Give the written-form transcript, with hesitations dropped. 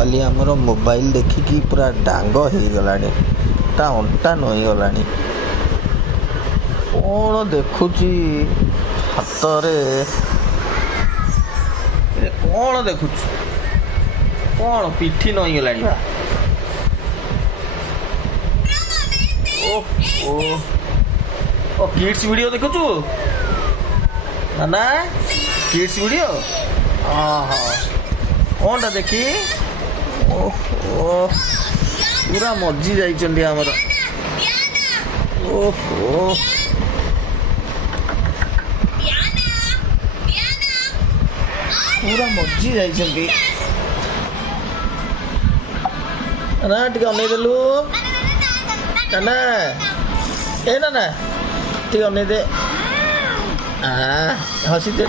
रूपाली आमर मोबाइल देखिकी पूरा डांग हो गलानी ता अंटा नई गलानी कौन देखुची हाथ रे कौन देखुची कौन पिठी नई गलानी बा ओ किड्स वीडियो देखुचु ना किड्स वीडियो हाँ कौन टा देखी ओहो पूरा मजी जाइछन्ती हमर ओहो पूरा मजी जाइछन्ती ना टिके अनै देलु ना ए ना टिके अनै दे हसी दे